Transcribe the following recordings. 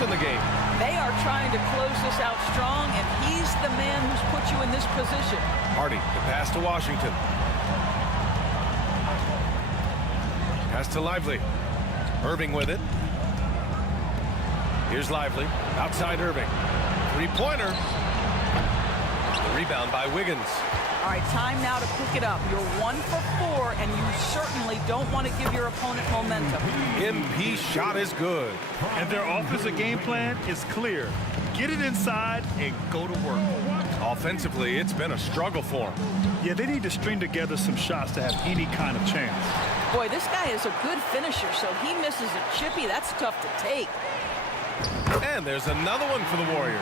in the game. They are trying to close this out strong, and he's the man who's put you in this position. Hardy, the pass to Washington. Pass to Lively. Irving with it. Here's Lively. Outside Irving. Three-pointer. The rebound by Wiggins. All right, time now to pick it up. You're 1 for 4, and you certainly don't want to give your opponent momentum. MP's shot is good. And their offensive game plan is clear. Get it inside and go to work. Offensively, it's been a struggle for him. Yeah, they need to string together some shots to have any kind of chance. Boy, this guy is a good finisher, so he misses a chippy. That's tough to take. And there's another one for the Warriors.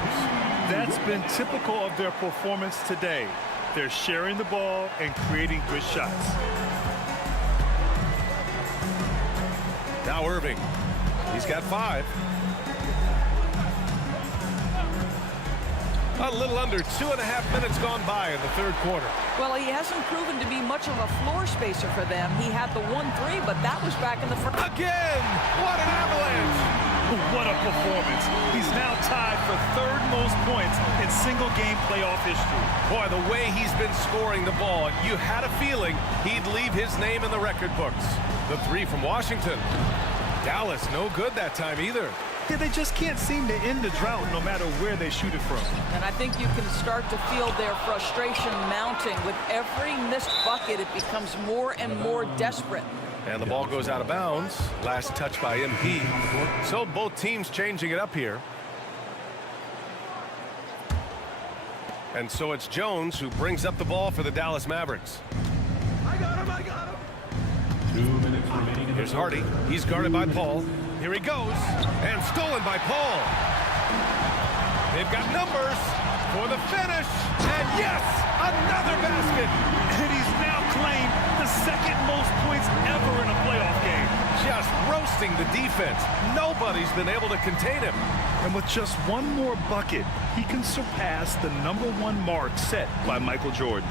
That's been typical of their performance today. They're sharing the ball and creating good shots. Now Irving. He's got 5. A little under 2.5 minutes gone by in the third quarter. Well, he hasn't proven to be much of a floor spacer for them. He had the 1-3, but that was back in the first. Again! What an avalanche! What a performance. He's now tied for 3rd most points in single-game playoff history. Boy, the way he's been scoring the ball, you had a feeling he'd leave his name in the record books. The 3 from Washington. Dallas, no good that time either. Yeah, they just can't seem to end the drought no matter where they shoot it from. And I think you can start to feel their frustration mounting. With every missed bucket, it becomes more and more desperate. And the ball goes out of bounds. Last touch by MP. So both teams changing it up here. And so it's Jones who brings up the ball for the Dallas Mavericks. I got him, I got him. 2 minutes remaining. Here's Hardy. He's guarded by Paul. Here he goes. And stolen by Paul. They've got numbers for the finish. And yes, another basket. And he's now claimed the 2nd most points ever in a playoff game. Just roasting the defense. Nobody's been able to contain him. And with just one more bucket, he can surpass the #1 mark set by Michael Jordan.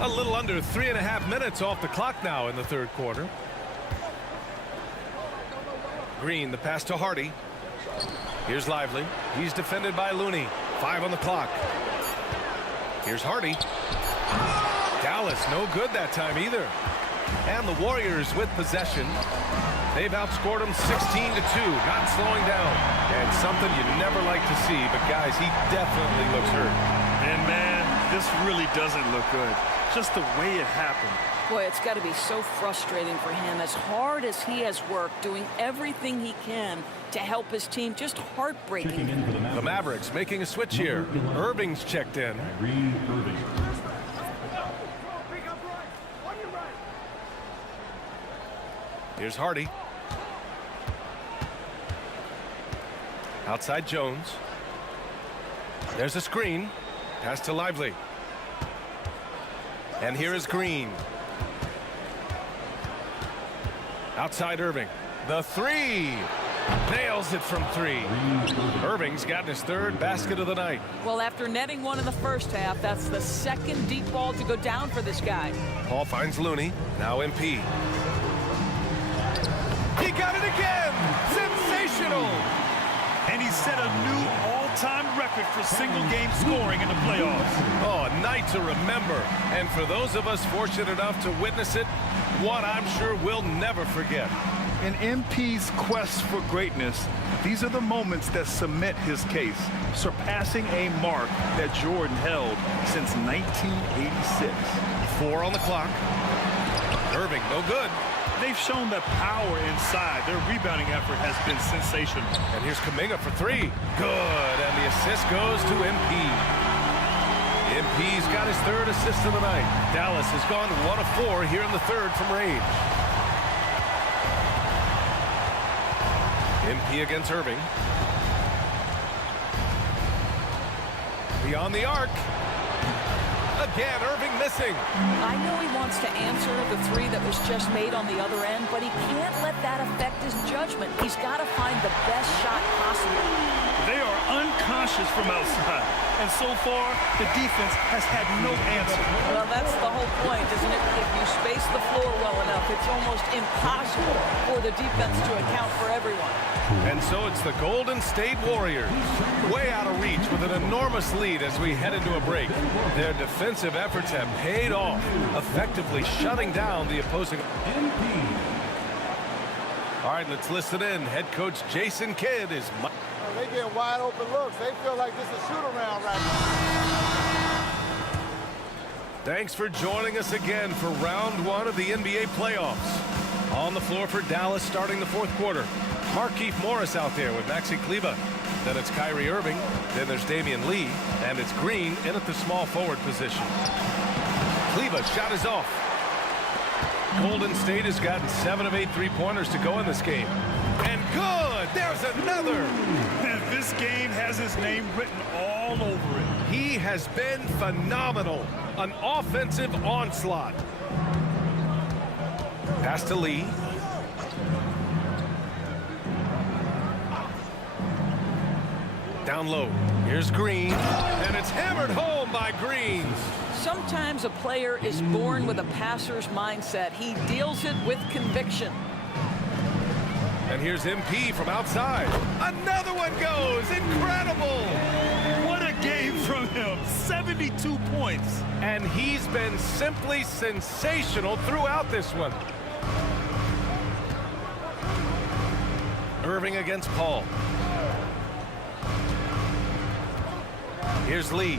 A little under 3.5 minutes off the clock now in the third quarter. Green, the pass to Hardy. Here's Lively. He's defended by Looney. 5 on the clock. Here's Hardy. Dallas, no good that time either. And the Warriors with possession. They've outscored them 16-2, not slowing down. And something you never like to see, but guys, he definitely looks hurt. And man, this really doesn't look good. Just the way it happened. Boy, it's got to be so frustrating for him. As hard as he has worked, doing everything he can to help his team, just heartbreaking. The Mavericks making a switch here. Irving's checked in. Kyrie Irving. Here's Hardy. Outside Jones. There's a screen. Pass to Lively. And here is Green. Outside Irving. The 3. Nails it from 3. Irving's gotten his 3rd basket of the night. Well, after netting one in the first half, that's the 2nd deep ball to go down for this guy. Paul finds Looney. Now MP. He got it again! Sensational! And he set a new all-time record for single-game scoring in the playoffs. Oh, a night to remember. And for those of us fortunate enough to witness it, one I'm sure we'll never forget. In MP's quest for greatness, these are the moments that cement his case, surpassing a mark that Jordan held since 1986. 4 on the clock. Irving, no good. They've shown that power inside. Their rebounding effort has been sensational. And here's Kuminga for 3. Good, and the assist goes to MP. MP's got his 3rd assist of the night. Dallas has gone 1 of 4 here in the 3rd from range. MP against Irving. Beyond the arc. Again, Irving missing. I know he wants to answer the 3 that was just made on the other end, but he can't let that affect his judgment. He's got to find the best shot possible. They are unconscious rushes from outside. And so far, the defense has had no answer. Well, that's the whole point, isn't it? If you space the floor well enough, it's almost impossible for the defense to account for everyone. And so it's the Golden State Warriors, way out of reach with an enormous lead as we head into a break. Their defensive efforts have paid off, effectively shutting down the opposing. All right, let's listen in. Head coach Jason Kidd is. They get wide open looks. They feel like this is shoot-around right now. Thanks for joining us again for round one of the NBA playoffs. On the floor for Dallas starting the fourth quarter. Markieff Morris out there with Maxi Kleber. Then it's Kyrie Irving. Then there's Damian Lee. And it's Green in at the small forward position. Kleber shot is off. Golden State has gotten 7 of 8 three-pointers to go in this game. And good! There's another! And this game has his name written all over it. He has been phenomenal. An offensive onslaught. Pass to Lee. Down low. Here's Green. And it's hammered home by Green. Sometimes a player is born with a passer's mindset. He deals it with conviction. And here's MP from outside. Another one goes. Incredible. What a game from him. 72 points. And he's been simply sensational throughout this one. Irving against Paul. Here's Lee.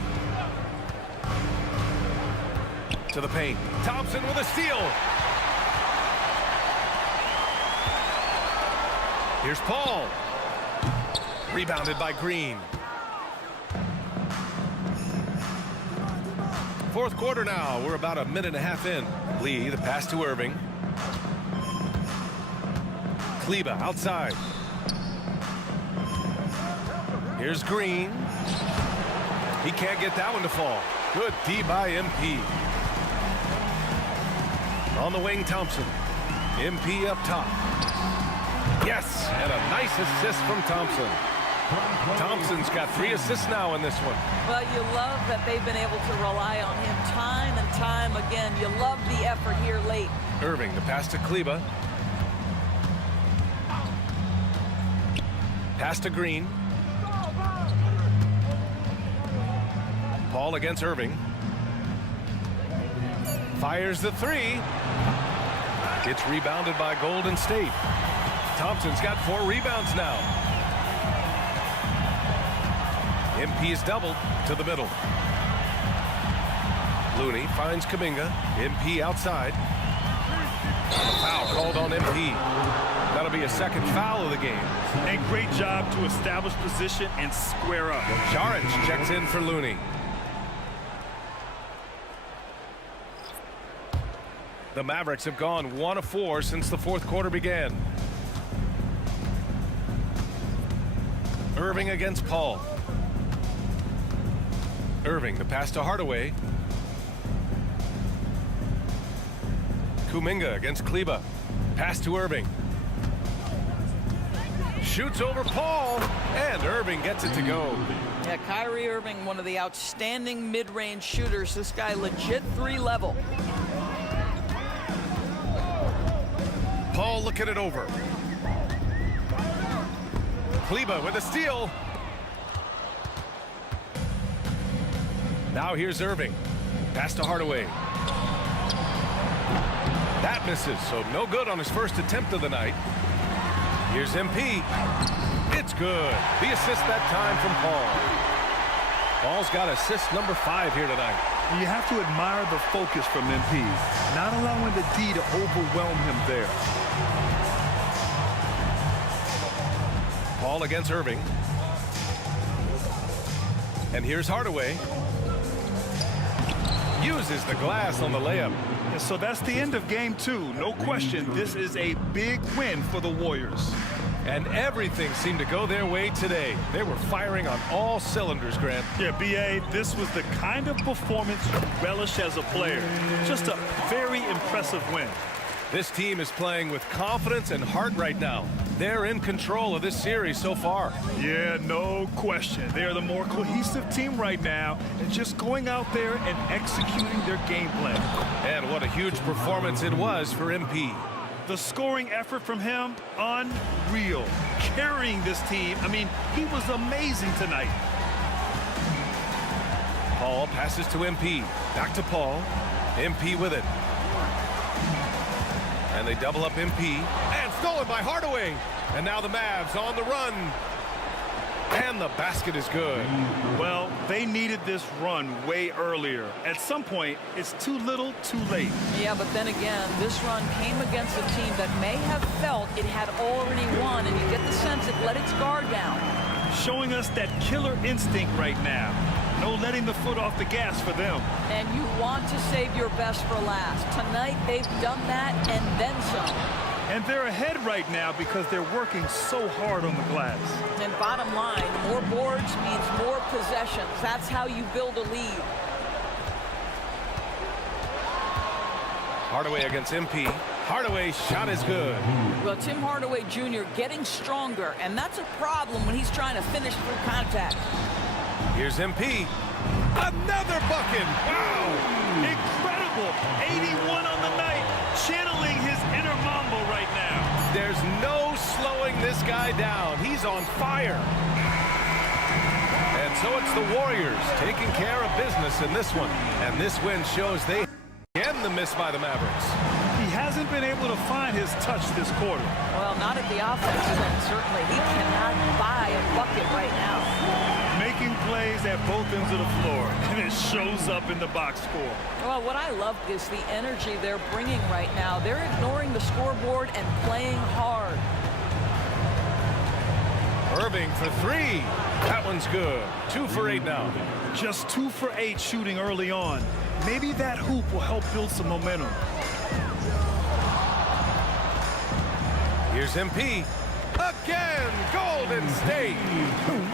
To the paint. Thompson with a steal. Here's Paul. Rebounded by Green. Fourth quarter now. We're about a minute and a half in. Lee, the pass to Irving. Kleber outside. Here's Green. He can't get that one to fall. Good D by MP. On the wing, Thompson. MP up top. Yes, and a nice assist from Thompson. Thompson's got 3 assists now in this one. Well, you love that they've been able to rely on him time and time again. You love the effort here late. Irving, the pass to Kleber. Pass to Green. Paul against Irving. Fires the 3. It's rebounded by Golden State. Thompson's got 4 rebounds now. MP is doubled to the middle. Looney finds Kuminga. MP outside. Foul called on MP. That'll be a second foul of the game. A great job to establish position and square up. Saric checks in for Looney. The Mavericks have gone 1 of 4 since the fourth quarter began. Irving against Paul. Irving, the pass to Hardaway. Kuminga against Kleber. Pass to Irving. Shoots over Paul, and Irving gets it to go. Yeah, Kyrie Irving, one of the outstanding mid-range shooters. This guy legit 3 level. Paul looking it over. Kleber with a steal. Now here's Irving. Pass to Hardaway. That misses, so no good on his first attempt of the night. Here's MP. It's good. The assist that time from Paul. Paul's got assist number 5 here tonight. You have to admire the focus from MP, not allowing the D to overwhelm him there. Paul against Irving. And here's Hardaway. Uses the glass on the layup. And so that's the end of game 2. No question, this is a big win for the Warriors. And everything seemed to go their way today. They were firing on all cylinders, Grant. Yeah, B.A., this was the kind of performance you relish as a player. Just a very impressive win. This team is playing with confidence and heart right now. They're in control of this series so far. Yeah, no question. They're the more cohesive team right now and just going out there and executing their game plan. And what a huge performance it was for MP. The scoring effort from him, unreal. Carrying this team, I mean, he was amazing tonight. Paul passes to MP. Back to Paul. MP with it. And they double up MP. And stolen by Hardaway. And now the Mavs on the run. And the basket is good. Well, they needed this run way earlier. At some point, it's too little, too late. Yeah, but then again, this run came against a team that may have felt it had already won, and you get the sense it let its guard down. Showing us that killer instinct right now. No letting the foot off the gas for them. And you want to save your best for last. Tonight, they've done that and then some. And they're ahead right now because they're working so hard on the glass. And bottom line, more boards means more possessions. That's how you build a lead. Hardaway against MP. Hardaway's shot is good. Well, Tim Hardaway Jr. getting stronger, and that's a problem when he's trying to finish through contact. Here's MP. Another bucket. Wow. Incredible. 81 on the night. Channeling his inner Mambo right now. There's no slowing this guy down. He's on fire. And so it's the Warriors taking care of business in this one. And this win shows they end the miss by the Mavericks. He hasn't been able to find his touch this quarter. Well, not at the offensive end, certainly. He cannot buy a bucket right now. Making plays at both ends of the floor, and it shows up in the box score. Well, what I love is the energy they're bringing right now. They're ignoring the scoreboard and playing hard. Irving for three. That one's good. 2 for 8 now. Just 2 for 8 shooting early on. Maybe that hoop will help build some momentum. Here's MP. Again, Golden State.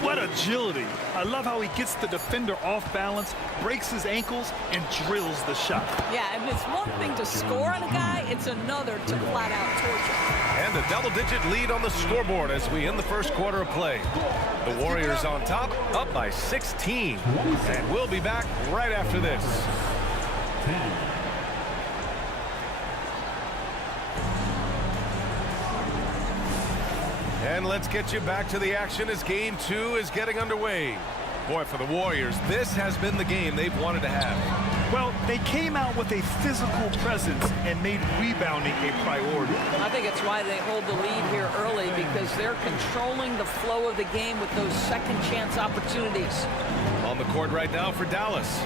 What agility. I love how he gets the defender off balance, breaks his ankles, and drills the shot. Yeah, and it's one thing to score on a guy, it's another to flat out torture. And a double-digit lead on the scoreboard as we end the first quarter of play. The Warriors on top, up by 16. And we'll be back right after this. 10. And let's get you back to the action as game 2 is getting underway. Boy, for the Warriors, this has been the game they've wanted to have. Well, they came out with a physical presence and made rebounding a priority. I think it's why they hold the lead here early, because they're controlling the flow of the game with those second chance opportunities. On the court right now for Dallas,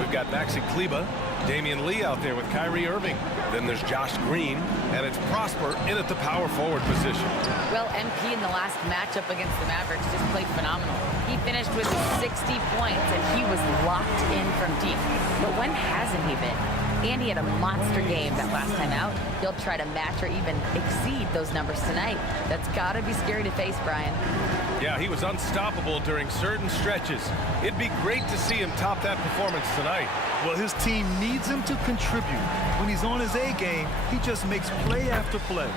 we've got Maxi Kleber, Damian Lee out there with Kyrie Irving. Then there's Josh Green, and it's Prosper in at the power forward position. Well, MP in the last matchup against the Mavericks just played phenomenal. He finished with 60 points, and he was locked in from deep. But when hasn't he been? And he had a monster game that last time out. He'll try to match or even exceed those numbers tonight. That's got to be scary to face, Brian. Yeah, he was unstoppable during certain stretches. It'd be great to see him top that performance tonight. Well, his team needs him to contribute. When he's on his A game, he just makes play after play.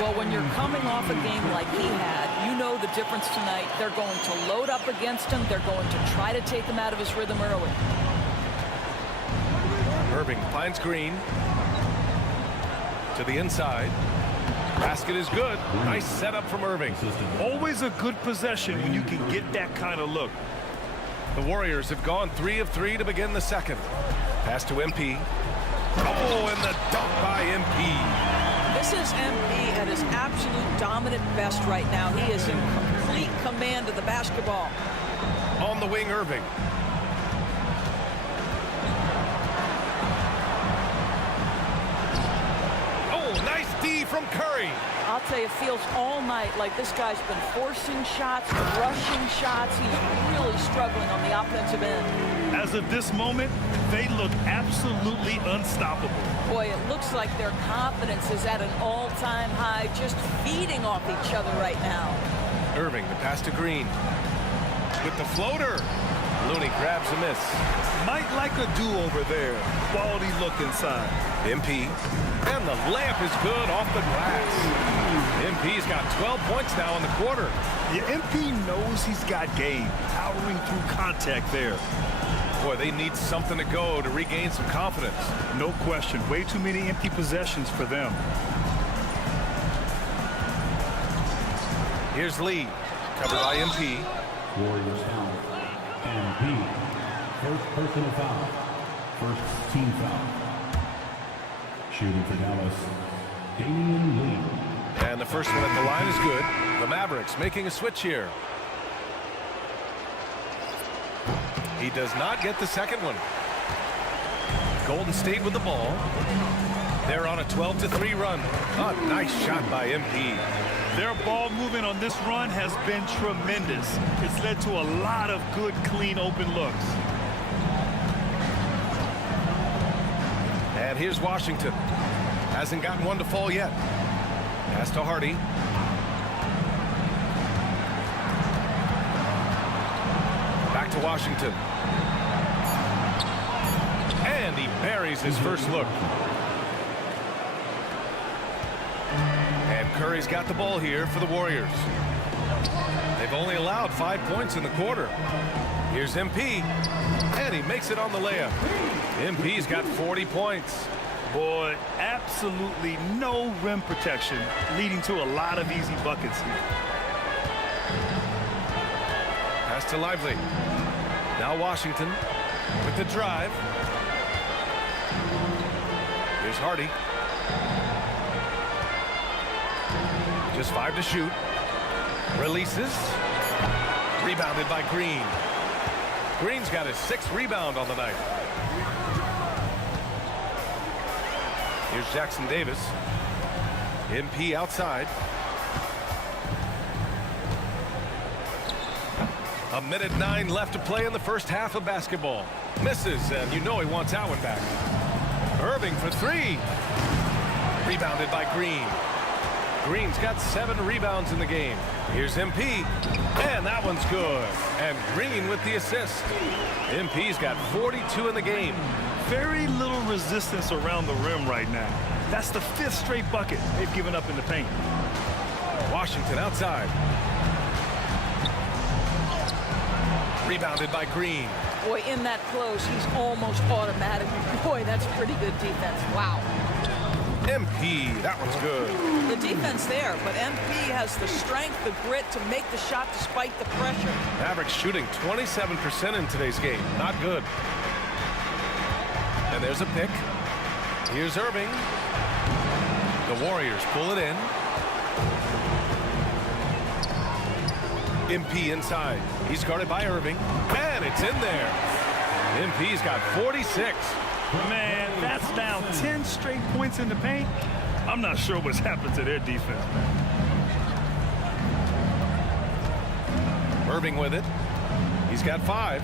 Well, when you're coming off a game like he had, you know the difference tonight. They're going to load up against him. They're going to try to take him out of his rhythm early. Irving finds Green to the inside. Basket is good. Nice setup from Irving. Always a good possession when you can get that kind of look. The Warriors have gone 3 of 3 to begin the second. Pass to MP. Oh, and the dunk by MP. This is MP at his absolute dominant best right now. He is in complete command of the basketball. On the wing, Irving. From Curry. I'll tell you, it feels all night like this guy's been forcing shots, rushing shots. He's really struggling on the offensive end. As of this moment, they look absolutely unstoppable. Boy, it looks like their confidence is at an all-time high, just feeding off each other right now. Irving, the pass to Green. With the floater. Looney grabs a miss. Might like a do-over there. Quality look inside. MP. And the layup is good off the glass. MP's got 12 points now in the quarter. Yeah, MP knows he's got game. Powering through contact there. Boy, they need something to go to regain some confidence. No question. Way too many empty possessions for them. Here's Lee. Covered by MP. Warriors foul. MP. First personal foul. First team foul. Shooting for Dallas, Damian Lee. And the first one at the line is good. The Mavericks making a switch here. He does not get the second one. Golden State with the ball. They're on a 12-3 run. A nice shot by MP. Their ball movement on this run has been tremendous. It's led to a lot of good, clean, open looks. And here's Washington. Hasn't gotten one to fall yet. Pass to Hardy. Back to Washington. And he buries his first look. And Curry's got the ball here for the Warriors. They've only allowed 5 points in the quarter. Here's MP. And he makes it on the layup. MP's got 40 points. Boy, absolutely no rim protection, leading to a lot of easy buckets here. Pass to Lively. Now Washington with the drive. Here's Hardy. Just 5 to shoot. Releases. Rebounded by Green. Green's got his 6th rebound on the night. Here's Jackson Davis. MP outside. A minute 9 left to play in the first half of basketball. Misses, and you know he wants that one back. Irving for 3. Rebounded by Green. Green's got 7 rebounds in the game. Here's MP, and that one's good. And Green with the assist. MP's got 42 in the game. Very little resistance around the rim right now. That's the 5th straight bucket they've given up in the paint. Washington outside. Rebounded by Green. Boy, in that close, he's almost automatic. Boy, that's pretty good defense. Wow. MP, that one's good. The defense there, but MP has the strength, the grit to make the shot despite the pressure. Mavericks shooting 27% in today's game. Not good. And there's a pick. Here's Irving. The Warriors pull it in. MP inside. He's guarded by Irving. And it's in there. MP's got 46. Man, that's now 10 straight points in the paint. I'm not sure what's happened to their defense, man. Irving with it. He's got 5.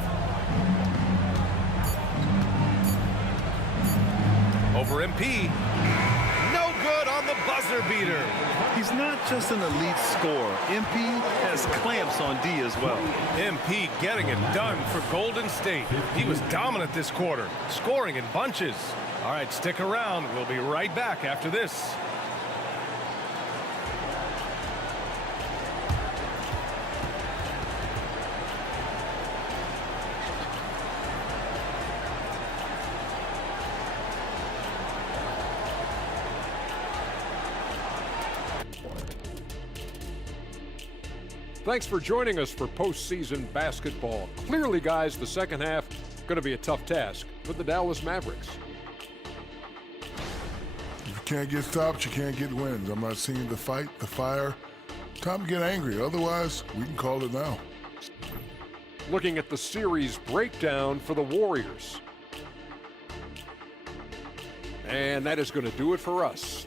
Over MP. No good on the buzzer beater. He's not just an elite scorer. MP has clamps on D as well. MP getting it done for Golden State. He was dominant this quarter, scoring in bunches. All right, stick around. We'll be right back after this. Thanks for joining us for postseason basketball. Clearly, guys, the second half going to be a tough task for the Dallas Mavericks. If you can't get stops, you can't get wins. I'm not seeing the fight, the fire. Time to get angry. Otherwise, we can call it now. Looking at the series breakdown for the Warriors. And that is going to do it for us.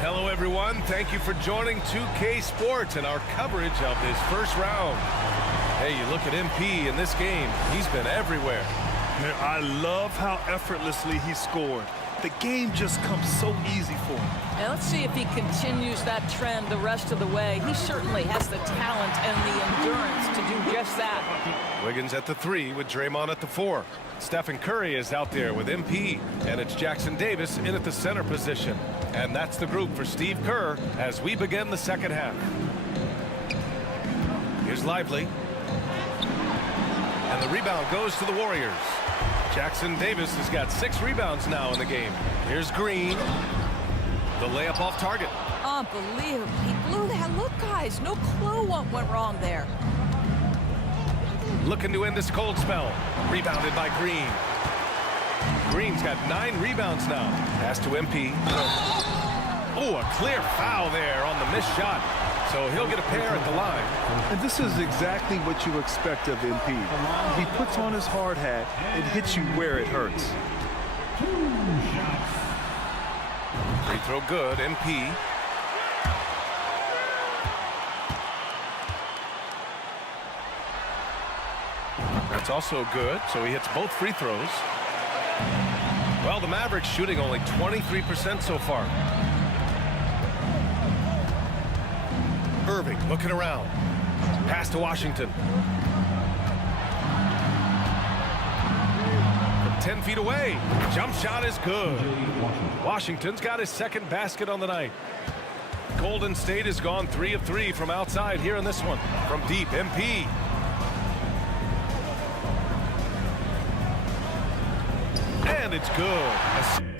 Hello, everyone. Thank you for joining 2K Sports and our coverage of this first round. Hey, you look at MP in this game. He's been everywhere. Man, I love how effortlessly he scored. The game just comes so easy for him. Now let's see if he continues that trend the rest of the way. He certainly has the talent and the endurance to do just that. Wiggins at the 3 with Draymond at the 4. Stephen Curry is out there with MP, and it's Jackson Davis in at the center position. And that's the group for Steve Kerr as we begin the second half. Here's Lively. And the rebound goes to the Warriors. Jackson Davis has got 6 rebounds now in the game. Here's Green. The layup off target. Unbelievable. He blew that. Look, guys, no clue what went wrong there. Looking to end this cold spell. Rebounded by Green. Green's got 9 rebounds now. Pass to MP. Oh, a clear foul there on the missed shot. So he'll get a pair at the line. And this is exactly what you expect of MP. He puts on his hard hat and hits you where it hurts. Free throw good, MP. That's also good, so he hits both free throws. Well, the Mavericks shooting only 23% so far. Irving looking around. Pass to Washington. From 10 feet away. Jump shot is good. Washington's got his second basket on the night. Golden State has gone 3 of 3 from outside here in this one. From deep, MP. And it's good.